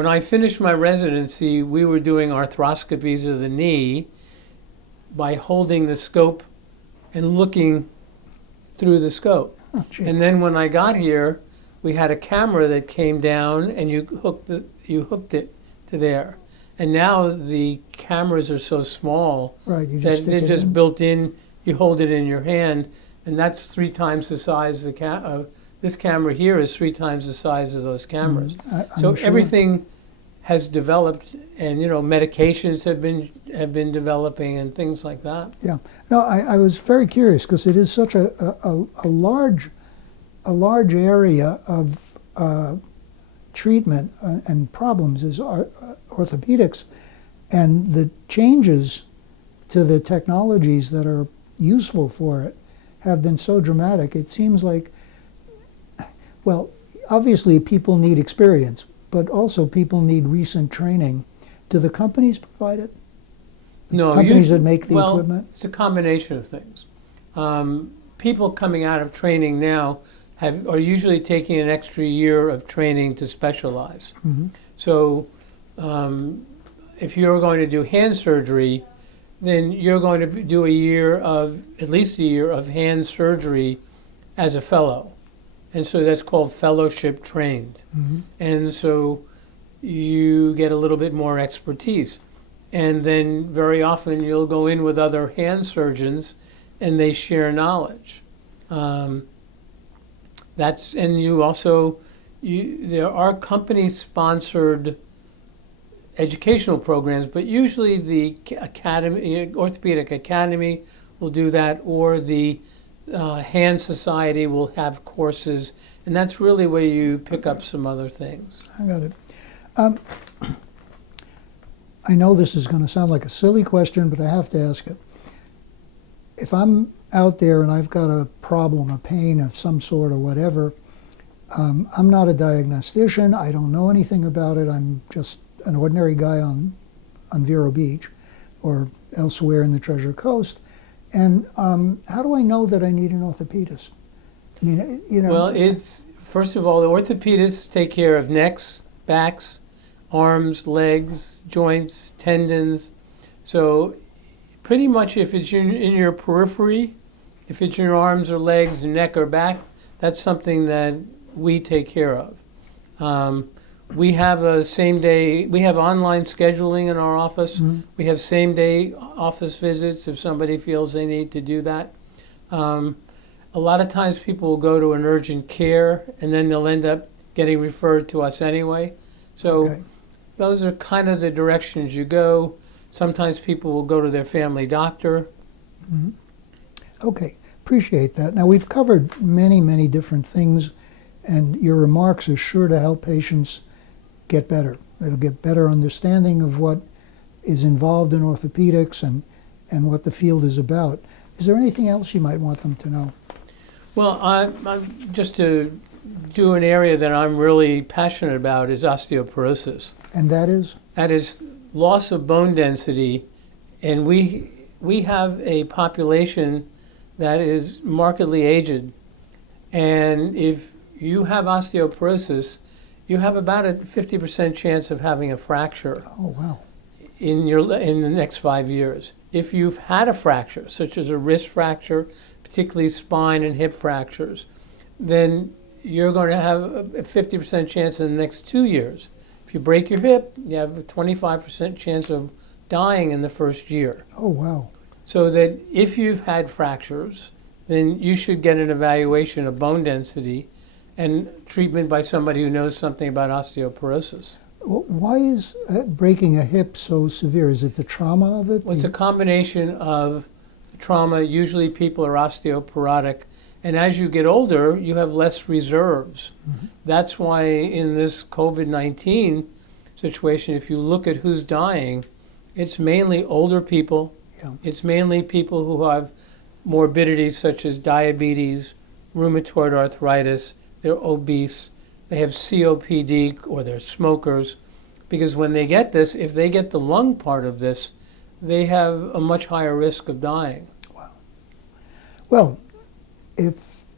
when I finished my residency, we were doing arthroscopies of the knee by holding the scope and looking through the scope. Oh, gee. And then when I got here, we had a camera that came down and you hooked it to there. And now the cameras are so small Right, you just that stick they're it just in. built in. You hold it in your hand, and that's 3 times the size of this camera here is 3 times the size of those cameras. I'm So sure. everything has developed, and medications have been developing and things like that. Yeah. No, I was very curious because it is such a large area of treatment and problems is orthopedics, and the changes to the technologies that are useful for it have been so dramatic. It seems like, well, obviously people need experience, but also people need recent training. Do the companies provide it? No, Companies that make the well, equipment? it's a combination of things. People coming out of training now are usually taking an extra year of training to specialize. Mm-hmm. So if you're going to do hand surgery, then you're going to do at least a year of hand surgery as a fellow. And so that's called fellowship trained. Mm-hmm. And so you get a little bit more expertise. And then very often you'll go in with other hand surgeons and they share knowledge. There are company-sponsored educational programs, but usually the Orthopedic Academy will do that, or the Hand Society will have courses, and that's really where you pick up some other things. I got it. I know this is going to sound like a silly question, but I have to ask it. If I'm out there and I've got a problem, a pain of some sort or whatever, I'm not a diagnostician. I don't know anything about it. I'm just an ordinary guy on Vero Beach or elsewhere in the Treasure Coast. And how do I know that I need an orthopedist? I mean, Well, first of all, the orthopedists take care of necks, backs, arms, legs, joints, tendons. So pretty much if it's in your periphery, if it's in your arms or legs, neck or back, that's something that we take care of. We have we have online scheduling in our office. Mm-hmm. We have same-day office visits if somebody feels they need to do that. A lot of times people will go to an urgent care and then they'll end up getting referred to us anyway. So Okay. those are kind of the directions you go. Sometimes people will go to their family doctor. Mm-hmm. Okay, appreciate that. Now, we've covered many, many different things, and your remarks are sure to help patients get better. They'll get better understanding of what is involved in orthopedics and what the field is about. Is there anything else you might want them to know? Well, just to do an area that I'm really passionate about is osteoporosis. And that is? That is loss of bone density, and we have a population that is markedly aged. And if you have osteoporosis, you have about a 50% chance of having a fracture Oh, wow. in the next 5 years. If you've had a fracture, such as a wrist fracture, particularly spine and hip fractures, then you're going to have a 50% chance in the next 2 years. If you break your hip, you have a 25% chance of dying in the first year. Oh, wow. So that if you've had fractures, then you should get an evaluation of bone density and treatment by somebody who knows something about osteoporosis. Why is breaking a hip so severe? Is it the trauma of it? Well, it's a combination of trauma. Usually people are osteoporotic, and as you get older, you have less reserves. Mm-hmm. That's why in this COVID-19 situation, if you look at who's dying, it's mainly older people. Yeah. It's mainly people who have morbidities such as diabetes, rheumatoid arthritis, they're obese, they have COPD, or they're smokers. Because when they get this, if they get the lung part of this, they have a much higher risk of dying. Wow. Well, if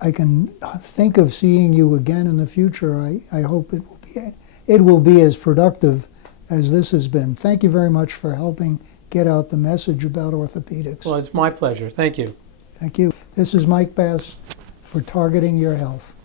I can think of seeing you again in the future, I hope it will be it will be as productive as this has been. Thank you very much for helping get out the message about orthopedics. Well, it's my pleasure. Thank you. Thank you. This is Mike Bass for Targeting Your Health.